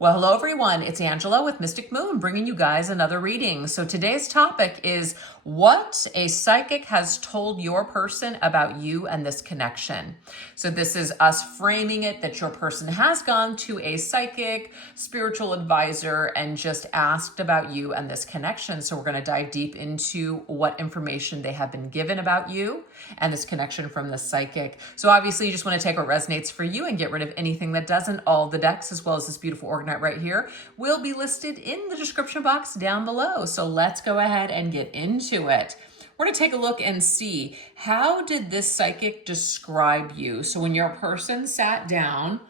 Well, hello everyone. It's Angela with Mystic Moon bringing you guys another reading. So today's topic is what a psychic has told your person about you and this connection. So this is us framing it that your person has gone to a psychic, spiritual advisor, and just asked about you and this connection. So we're going to dive deep into what information they have been given about you and this connection from the psychic. So obviously you just want to take what resonates for you and get rid of anything that doesn't. All the decks, as well as this beautiful organ right here, will be listed in the description box down below. So let's go ahead and get into it. We're going to take a look and see, how did this psychic describe you? So when your person sat down,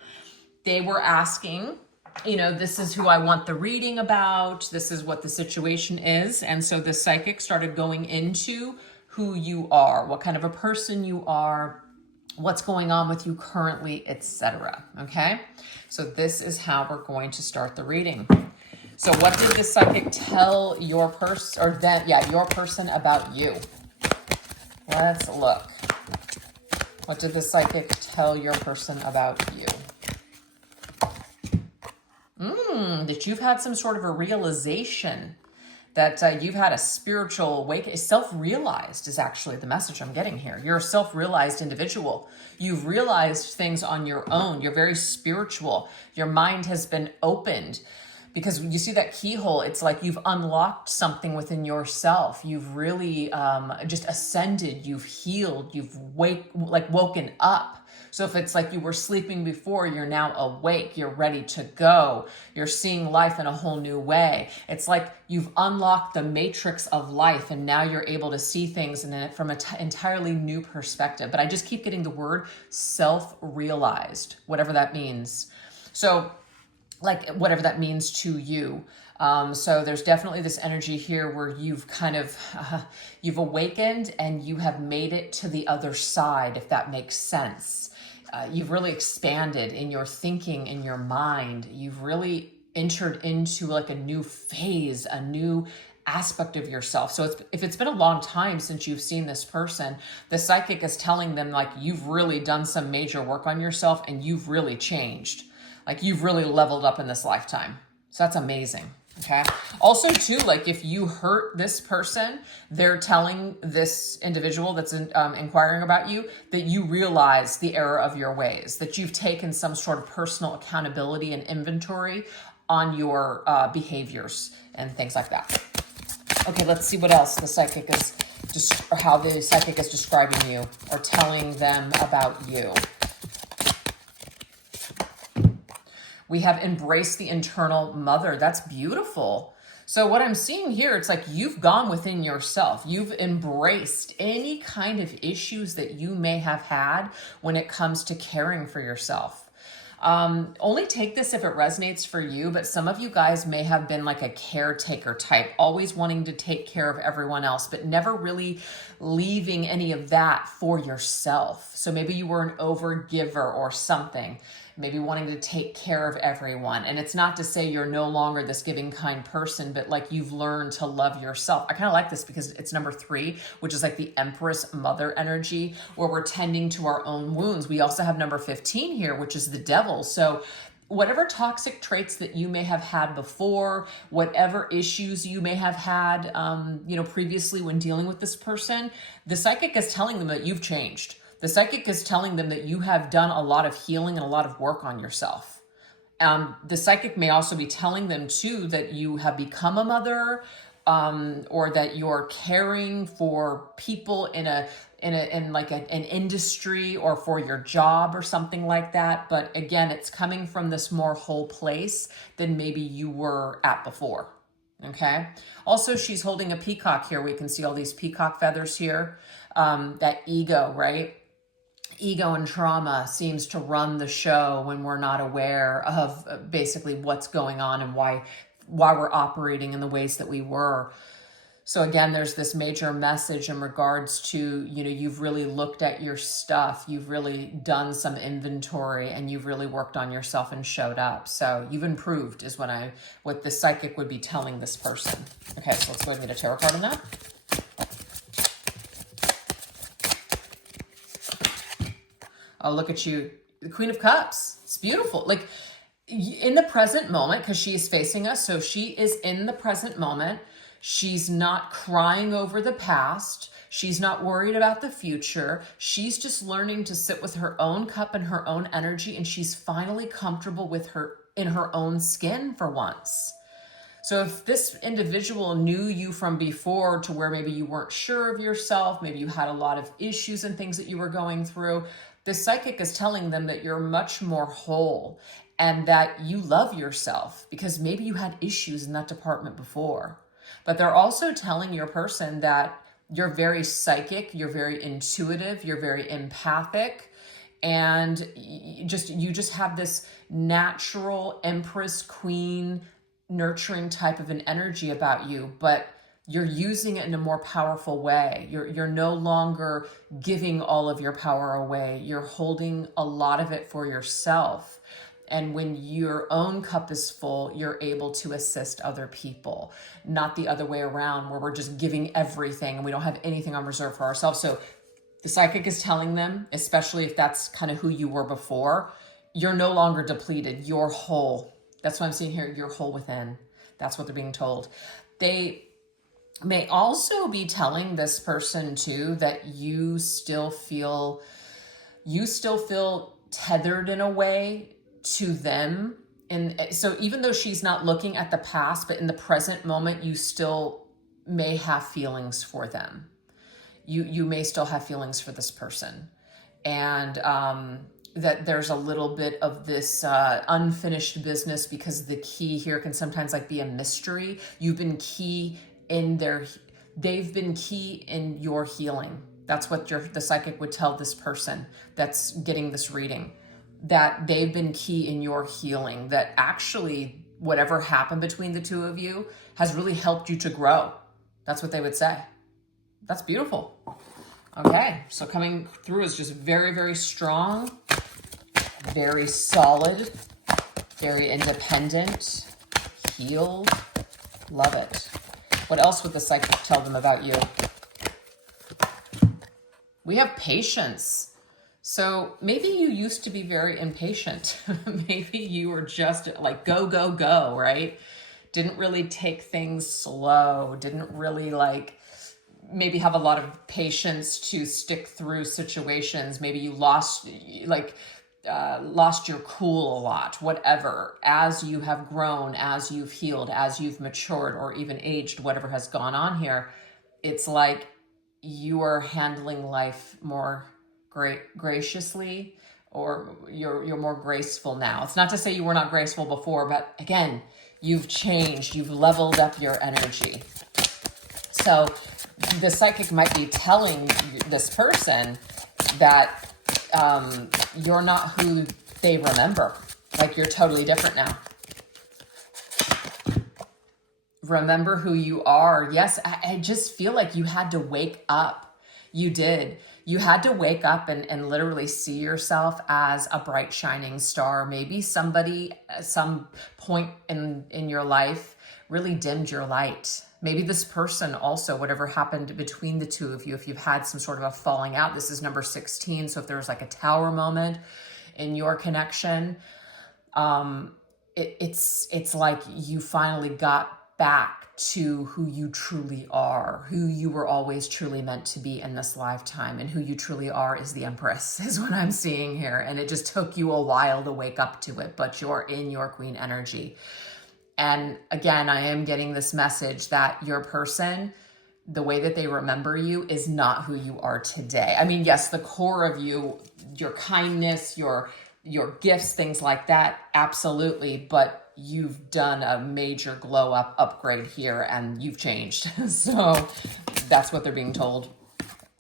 they were asking, this is who I want the reading about. This is what the situation is. And so the psychic started going into who you are, what kind of a person you are, what's going on with you currently, etc. Okay, so this is how we're going to start the reading. So what did the psychic tell your person, your person about you? Let's look. What did the psychic tell your person about you? That you've had some sort of a realization, that you've had a spiritual awakening. Self-realized is actually the message I'm getting here. You're a self-realized individual. You've realized things on your own. You're very spiritual. Your mind has been opened, because you see that keyhole, it's like you've unlocked something within yourself. You've really just ascended. You've healed. You've woken up. So if it's like you were sleeping before, you're now awake, you're ready to go, you're seeing life in a whole new way. It's like you've unlocked the matrix of life, and now you're able to see things from an entirely new perspective. But I just keep getting the word self-realized, whatever that means. So whatever that means to you. So there's definitely this energy here where you've kind of, you've awakened and you have made it to the other side, if that makes sense. You've really expanded in your thinking, in your mind. You've really entered into like a new phase, a new aspect of yourself. So if it's been a long time since you've seen this person, the psychic is telling them like you've really done some major work on yourself and you've really changed. Like you've really leveled up in this lifetime. So that's amazing. Okay. Also too, like if you hurt this person, they're telling this individual that's inquiring about you that you realize the error of your ways, that you've taken some sort of personal accountability and inventory on your behaviors and things like that. Okay, let's see what else the psychic is, or how the psychic is describing you or telling them about you. We have embraced the internal mother. That's beautiful. So what I'm seeing here, it's like you've gone within yourself. You've embraced any kind of issues that you may have had when it comes to caring for yourself. Only take this if it resonates for you, but some of you guys may have been like a caretaker type, always wanting to take care of everyone else, but never really leaving any of that for yourself. So maybe you were an overgiver or something, maybe wanting to take care of everyone. And it's not to say you're no longer this giving kind person, but like you've learned to love yourself. I kind of like this because it's number 3, which is like the Empress Mother energy, where we're tending to our own wounds. We also have number 15 here, which is the Devil. So whatever toxic traits that you may have had before, whatever issues you may have had, previously when dealing with this person, the psychic is telling them that you've changed. The psychic is telling them that you have done a lot of healing and a lot of work on yourself. The psychic may also be telling them too that you have become a mother, or that you're caring for people in an industry or for your job or something like that. But again, it's coming from this more whole place than maybe you were at before. Okay. Also, she's holding a peacock here. We can see all these peacock feathers here. That ego, right? Ego and trauma seems to run the show when we're not aware of basically what's going on and why we're operating in the ways that we were. So again, there's this major message in regards to, you've really looked at your stuff, you've really done some inventory, and you've really worked on yourself and showed up. So you've improved is what the psychic would be telling this person. Okay, so let's go ahead and get a tarot card on that. Oh, look at you. The Queen of Cups. It's beautiful. Like in the present moment, because she is facing us, so she is in the present moment. She's not crying over the past. She's not worried about the future. She's just learning to sit with her own cup and her own energy, and she's finally comfortable with her in her own skin for once. So if this individual knew you from before to where maybe you weren't sure of yourself, maybe you had a lot of issues and things that you were going through, the psychic is telling them that you're much more whole and that you love yourself because maybe you had issues in that department before. But they're also telling your person that you're very psychic, you're very intuitive, you're very empathic, and you just have this natural Empress Queen nurturing type of an energy about you, but you're using it in a more powerful way. You're no longer giving all of your power away. You're holding a lot of it for yourself. And when your own cup is full, you're able to assist other people, not the other way around where we're just giving everything and we don't have anything on reserve for ourselves. So the psychic is telling them, especially if that's kind of who you were before, you're no longer depleted. You're whole. That's what I'm seeing here. You're whole within. That's what they're being told. They may also be telling this person too that you still feel tethered in a way to them. And so even though she's not looking at the past, but in the present moment, you still may have feelings for them. You may still have feelings for this person. And that there's a little bit of this unfinished business because the key here can sometimes like be a mystery. You've been key in they've been key in your healing. That's what the psychic would tell this person that's getting this reading, that they've been key in your healing, that actually whatever happened between the two of you has really helped you to grow. That's what they would say. That's beautiful. Okay, so coming through is just very, very strong, very solid, very independent, healed. Love it. What else would the psychic tell them about you? We have patience. So maybe you used to be very impatient. Maybe you were just like go, go, go, right? Didn't really take things slow, didn't really maybe have a lot of patience to stick through situations. Maybe you lost your cool a lot, whatever. As you have grown, as you've healed, as you've matured or even aged, whatever has gone on here, it's like you are handling life more graciously, or you're more graceful now. It's not to say you were not graceful before, but again, you've changed, you've leveled up your energy. So the psychic might be telling this person that you're not who they remember. Like you're totally different now. Remember who you are. Yes, I just feel like you had to wake up. You did. You had to wake up and literally see yourself as a bright, shining star. Maybe somebody at some point in your life really dimmed your light. Maybe this person also, whatever happened between the two of you, if you've had some sort of a falling out, this is number 16. So if there was like a tower moment in your connection, it's like you finally got back to who you truly are, who you were always truly meant to be in this lifetime, and who you truly are is the Empress, is what I'm seeing here. And it just took you a while to wake up to it, but you're in your queen energy. And again, I am getting this message that your person, the way that they remember you is not who you are today. I mean, yes, the core of you, your kindness, your gifts, things like that, absolutely. But you've done a major glow up upgrade here and you've changed. So that's what they're being told.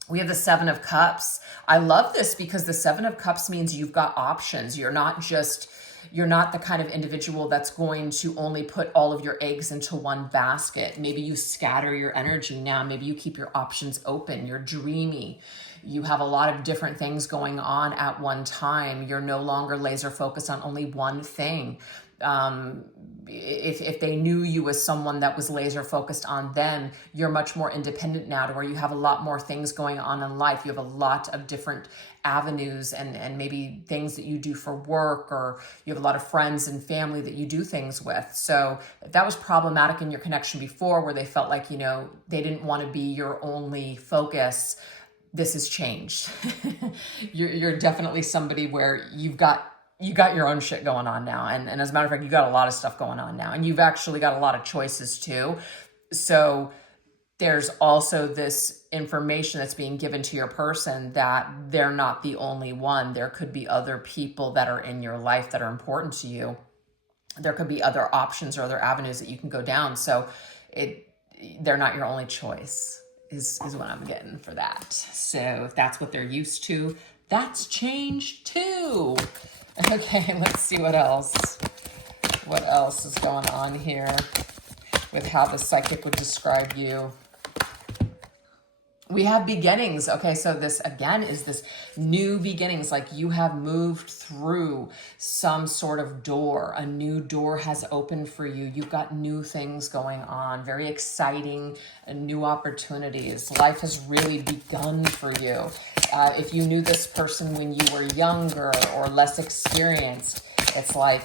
We have the Seven of Cups. I love this because the Seven of Cups means you've got options. You're not the kind of individual that's going to only put all of your eggs into one basket. Maybe you scatter your energy now. Maybe you keep your options open. You're dreamy. You have a lot of different things going on at one time. You're no longer laser focused on only one thing. If they knew you as someone that was laser focused on them, you're much more independent now, to where you have a lot more things going on in life. You have a lot of different avenues and maybe things that you do for work, or you have a lot of friends and family that you do things with. So if that was problematic in your connection before, where they felt like, they didn't want to be your only focus, this has changed. You're definitely somebody where you got your own shit going on now. And as a matter of fact, you got a lot of stuff going on now, and you've actually got a lot of choices too. So there's also this information that's being given to your person that they're not the only one. There could be other people that are in your life that are important to you. There could be other options or other avenues that you can go down. So they're not your only choice is what I'm getting for that. So if that's what they're used to, that's changed too. Okay, let's see what else. What else is going on here with how the psychic would describe you. We have beginnings. Okay, so this again is this new beginnings, like you have moved through some sort of door. A new door has opened for you. You've got new things going on, very exciting, new opportunities. Life has really begun for you. If you knew this person when you were younger or less experienced, it's like,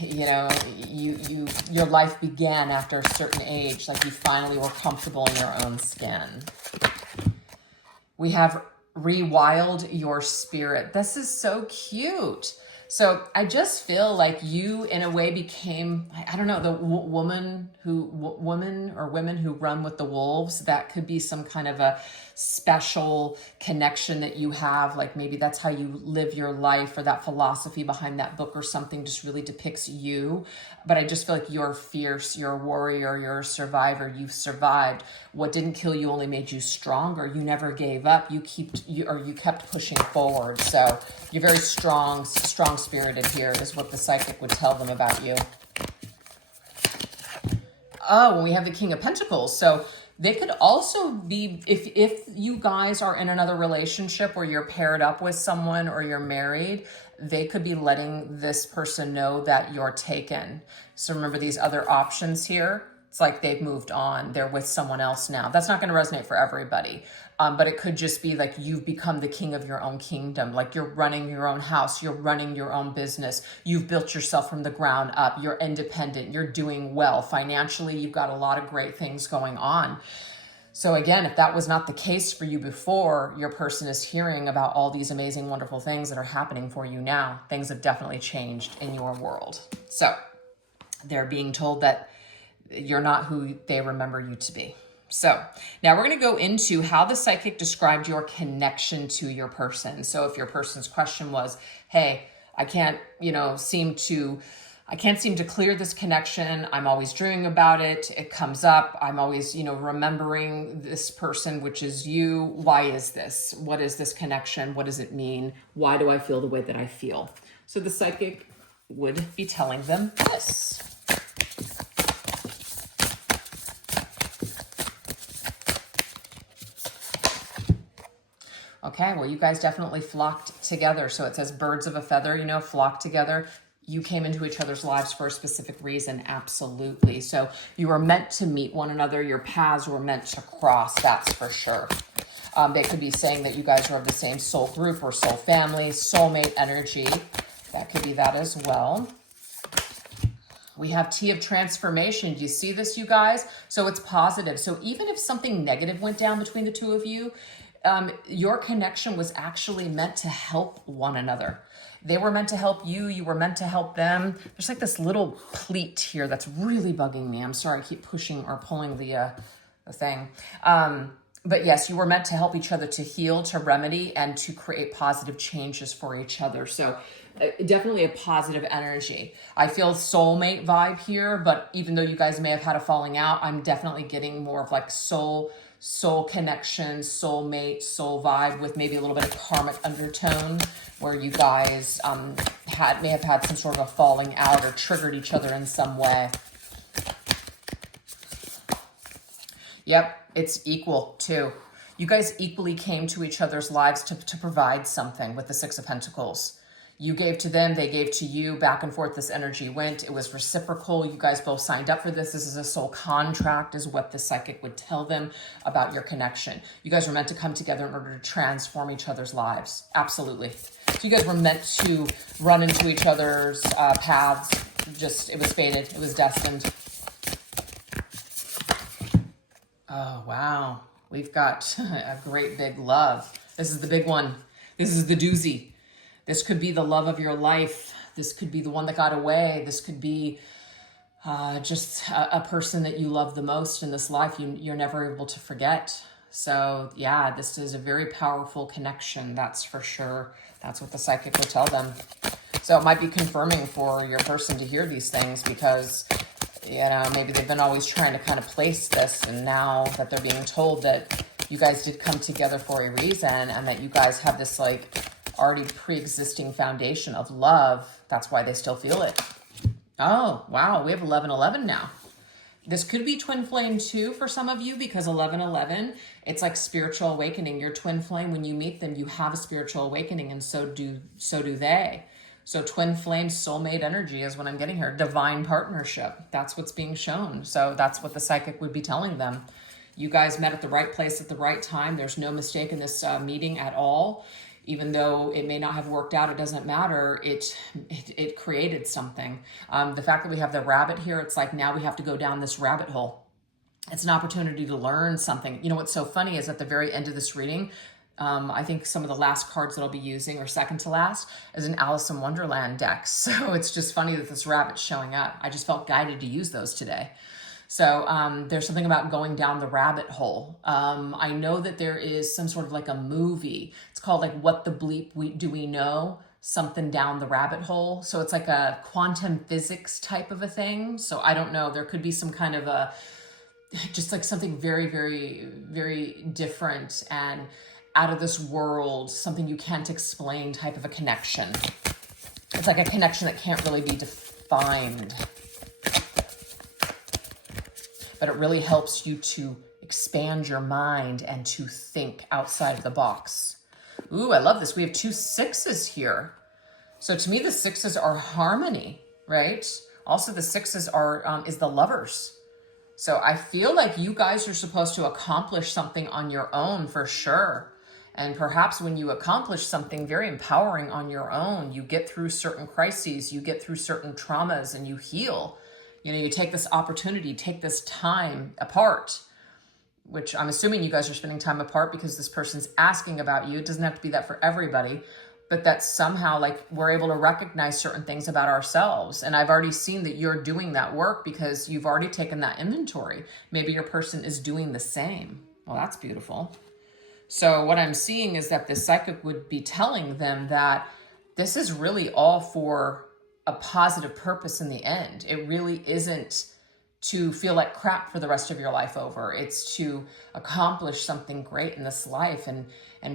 your life began after a certain age, like you finally were comfortable in your own skin. We have rewild your spirit. This is so cute. So I just feel like you, in a way, became, I don't know, the woman or women who run with the wolves. That could be some kind of a special connection that you have. Like maybe that's how you live your life, or that philosophy behind that book or something just really depicts you. But I just feel like you're fierce, you're a warrior, you're a survivor, you've survived. What didn't kill you only made you stronger. You never gave up. You kept pushing forward. So you're very strong-spirited here is what the psychic would tell them about you. Oh, and we have the King of Pentacles. So they could also be, if you guys are in another relationship where you're paired up with someone or you're married, they could be letting this person know that you're taken. So remember these other options here. It's like they've moved on. They're with someone else now. That's not going to resonate for everybody. But it could just be like you've become the king of your own kingdom. Like you're running your own house. You're running your own business. You've built yourself from the ground up. You're independent. You're doing well. Financially, you've got a lot of great things going on. So again, if that was not the case for you before, your person is hearing about all these amazing, wonderful things that are happening for you now. Things have definitely changed in your world. So they're being told that you're not who they remember you to be. So now we're going to go into how the psychic described your connection to your person. So if your person's question was, hey, I can't seem to clear this connection. I'm always dreaming about it. It comes up. I'm always, remembering this person, which is you. Why is this? What is this connection? What does it mean? Why do I feel the way that I feel? So the psychic would be telling them this. Okay, well, you guys definitely flocked together. So it says birds of a feather, flock together. You came into each other's lives for a specific reason, absolutely. So you were meant to meet one another. Your paths were meant to cross, that's for sure. They could be saying that you guys are of the same soul group or soul family, soulmate energy. That could be that as well. We have Tea of Transformation. Do you see this, you guys? So it's positive. So even if something negative went down between the two of you, your connection was actually meant to help one another. They were meant to help you. You were meant to help them. There's like this little pleat here that's really bugging me. I'm sorry, I keep pushing or pulling the thing. But yes, you were meant to help each other, to heal, to remedy, and to create positive changes for each other. So definitely a positive energy. I feel soulmate vibe here, but even though you guys may have had a falling out, I'm definitely getting more of like soul connection, soulmate, soul vibe with maybe a little bit of karmic undertone, where you guys may have had some sort of a falling out or triggered each other in some way. Yep, it's equal too. You guys equally came to each other's lives to provide something with the Six of Pentacles. You gave to them, they gave to you, back and forth this energy went. It was reciprocal. You guys both signed up for this. This is a soul contract is what the psychic would tell them about your connection. You guys were meant to come together in order to transform each other's lives. Absolutely. So you guys were meant to run into each other's paths. Just, it was fated. It was destined. Oh, wow. We've got a great big love. This is the big one. This is the doozy. This could be the love of your life. This could be the one that got away. This could be just a person that you love the most in this life. You're never able to forget. So yeah, this is a very powerful connection. That's for sure. That's what the psychic will tell them. So it might be confirming for your person to hear these things because, you know, maybe they've been always trying to kind of place this. And now that they're being told that you guys did come together for a reason and that you guys have this like already pre-existing foundation of love, that's why they still feel it. Oh, wow. We have 1111 now. This could be twin flame too for some of you because 1111, it's like spiritual awakening. Your twin flame, when you meet them, you have a spiritual awakening and so do they. So twin flame soulmate energy is what I'm getting here. Divine partnership. That's what's being shown. So that's what the psychic would be telling them. You guys met at the right place at the right time. There's no mistake in this meeting at all. Even though it may not have worked out, it doesn't matter. It created something. The fact that we have the rabbit here, it's like now we have to go down this rabbit hole. It's an opportunity to learn something. You know what's so funny is at the very end of this reading, I think some of the last cards that I'll be using, or second to last, is an Alice in Wonderland deck. So it's just funny that this rabbit's showing up. I just felt guided to use those today. So there's something about going down the rabbit hole. I know that there is some sort of like a movie. It's called like What the Bleep Do We Know? Something down the rabbit hole. So it's like a quantum physics type of a thing. So I don't know. There could be some kind of a, just like something very, very, very different and out of this world, something you can't explain type of a connection. It's like a connection that can't really be defined. But it really helps you to expand your mind and to think outside of the box. Ooh, I love this. We have 2 6s here. So to me, the 6s are harmony, right? Also, the 6s are is the lovers. So I feel like you guys are supposed to accomplish something on your own for sure. And perhaps when you accomplish something very empowering on your own, you get through certain crises, you get through certain traumas, and you heal. You know, you take this opportunity, take this time apart, which I'm assuming you guys are spending time apart because this person's asking about you. It doesn't have to be that for everybody, but that somehow like we're able to recognize certain things about ourselves. And I've already seen that you're doing that work because you've already taken that inventory. Maybe your person is doing the same. Well, that's beautiful. So what I'm seeing is that the psychic would be telling them that this is really all for a positive purpose in the end. It really isn't to feel like crap for the rest of your life over. It's to accomplish something great in this life and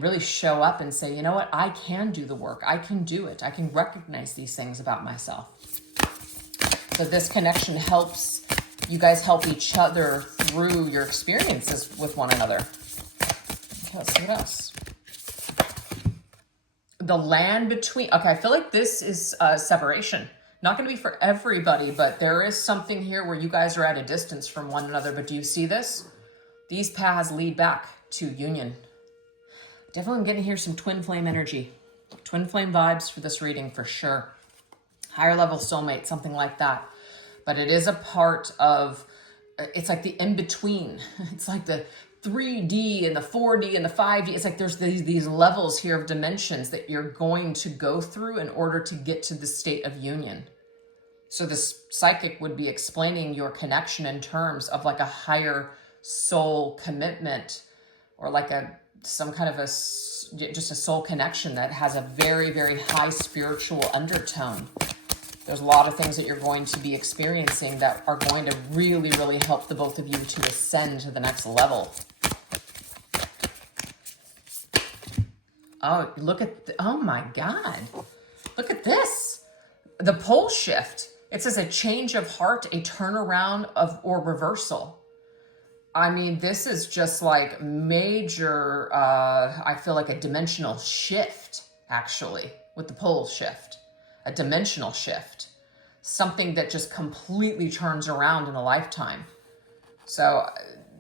really show up and say, you know what, I can do the work. I can do it. I can recognize these things about myself. So this connection helps you guys help each other through your experiences with one another. Okay, let's see what else. The land between, okay, I feel like this is separation. Not going to be for everybody, but there is something here where you guys are at a distance from one another. But do you see this? These paths lead back to union. Definitely I'm getting here some twin flame energy. Twin flame vibes for this reading for sure. Higher level soulmate, something like that. But it is a part of, it's like the in-between. It's like the 3D and the 4D and the 5D. It's like there's these levels here of dimensions that you're going to go through in order to get to the state of union. So this psychic would be explaining your connection in terms of like a higher soul commitment or like some kind of just a soul connection that has a very, very high spiritual undertone. There's a lot of things that you're going to be experiencing that are going to really, really help the both of you to ascend to the next level. Oh, look at, oh my God. Look at this. The pole shift. It says a change of heart, a turnaround or reversal. I mean, this is just like major, I feel like a dimensional shift, actually, with the pole shift, a dimensional shift, something that just completely turns around in a lifetime. So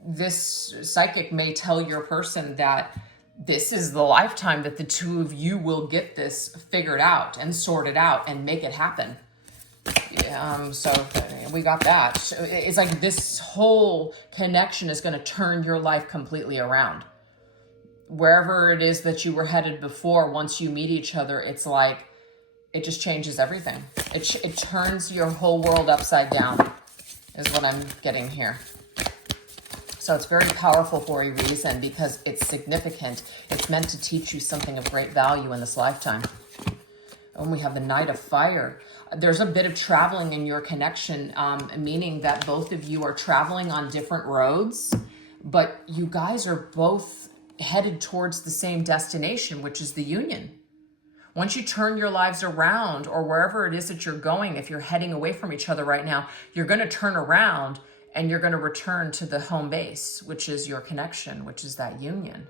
this psychic may tell your person that this is the lifetime that the two of you will get this figured out and sorted out and make it happen. So we got that. It's like this whole connection is going to turn your life completely around. Wherever it is that you were headed before, once you meet each other, it's like it just changes everything. It turns your whole world upside down, is what I'm getting here. So it's very powerful for a reason, because it's significant. It's meant to teach you something of great value in this lifetime. And we have the Knight of Fire. There's a bit of traveling in your connection, meaning that both of you are traveling on different roads, but you guys are both headed towards the same destination, which is the union. Once you turn your lives around, or wherever it is that you're going, if you're heading away from each other right now, you're going to turn around and you're going to return to the home base, which is your connection, which is that union.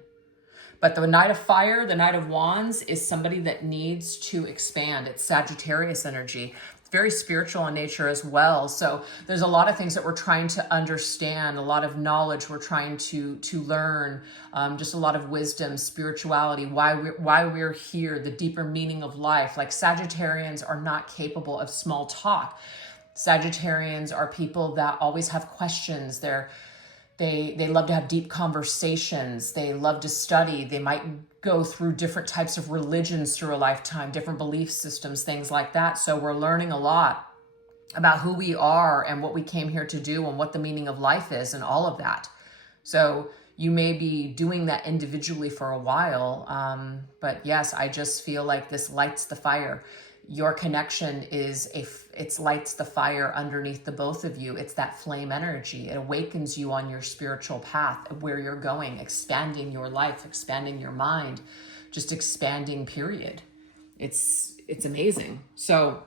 But the Knight of Fire, the Knight of Wands, is somebody that needs to expand. It's Sagittarius energy. It's very spiritual in nature as well. So there's a lot of things that we're trying to understand, a lot of knowledge we're trying to learn, just a lot of wisdom, spirituality, why we're here, the deeper meaning of life. Like Sagittarians are not capable of small talk. Sagittarians are people that always have questions. They love to have deep conversations. They love to study. They might go through different types of religions through a lifetime, different belief systems, things like that. So we're learning a lot about who we are and what we came here to do and what the meaning of life is and all of that. So you may be doing that individually for a while. But yes, I just feel like this lights the fire. Your connection it lights the fire underneath the both of you. It's that flame energy. It awakens you on your spiritual path, where you're going, expanding your life, expanding your mind, just expanding, period. It's amazing. So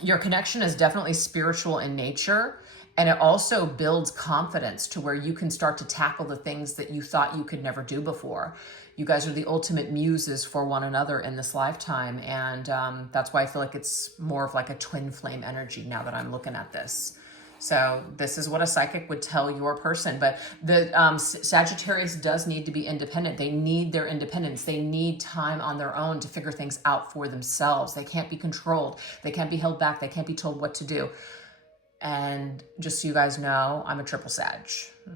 your connection is definitely spiritual in nature, and it also builds confidence to where you can start to tackle the things that you thought you could never do before. You guys are the ultimate muses for one another in this lifetime. And that's why I feel like it's more of like a twin flame energy now that I'm looking at this. So this is what a psychic would tell your person. But the Sagittarius does need to be independent. They need their independence. They need time on their own to figure things out for themselves. They can't be controlled. They can't be held back. They can't be told what to do. And just so you guys know, I'm a triple Sag.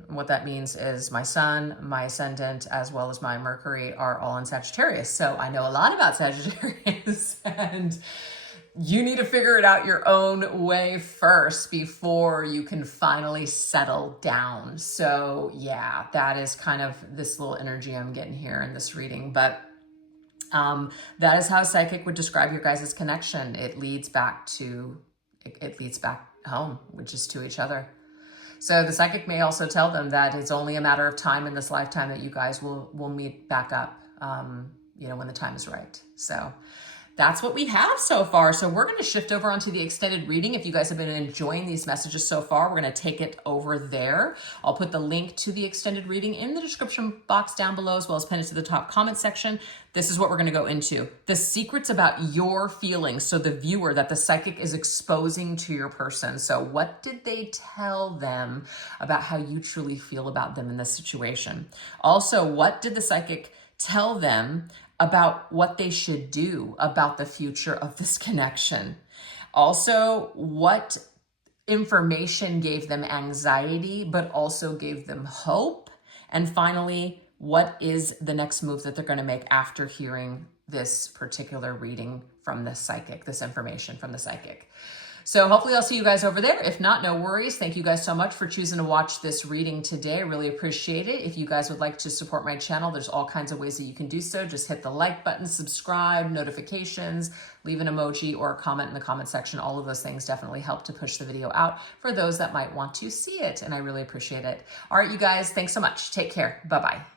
What that means is my sun, my ascendant, as well as my Mercury are all in Sagittarius. So I know a lot about Sagittarius, and you need to figure it out your own way first before you can finally settle down. So yeah, that is kind of this little energy I'm getting here in this reading. But that is how a psychic would describe your guys' connection. It leads back home, which is to each other. So the psychic may also tell them that it's only a matter of time in this lifetime that you guys will meet back up, when the time is right. So that's what we have so far. So we're going to shift over onto the extended reading. If you guys have been enjoying these messages so far, we're going to take it over there. I'll put the link to the extended reading in the description box down below, as well as pin it to the top comment section. This is what we're going to go into. The secrets about your feelings. So the viewer that the psychic is exposing to your person. So what did they tell them about how you truly feel about them in this situation? Also, what did the psychic tell them about what they should do about the future of this connection? Also, what information gave them anxiety, but also gave them hope? And finally, what is the next move that they're going to make after hearing this particular reading from the psychic, this information from the psychic? So hopefully I'll see you guys over there. If not, no worries. Thank you guys so much for choosing to watch this reading today. I really appreciate it. If you guys would like to support my channel, there's all kinds of ways that you can do so. Just hit the like button, subscribe, notifications, leave an emoji or a comment in the comment section. All of those things definitely help to push the video out for those that might want to see it. And I really appreciate it. All right, you guys, thanks so much. Take care. Bye-bye.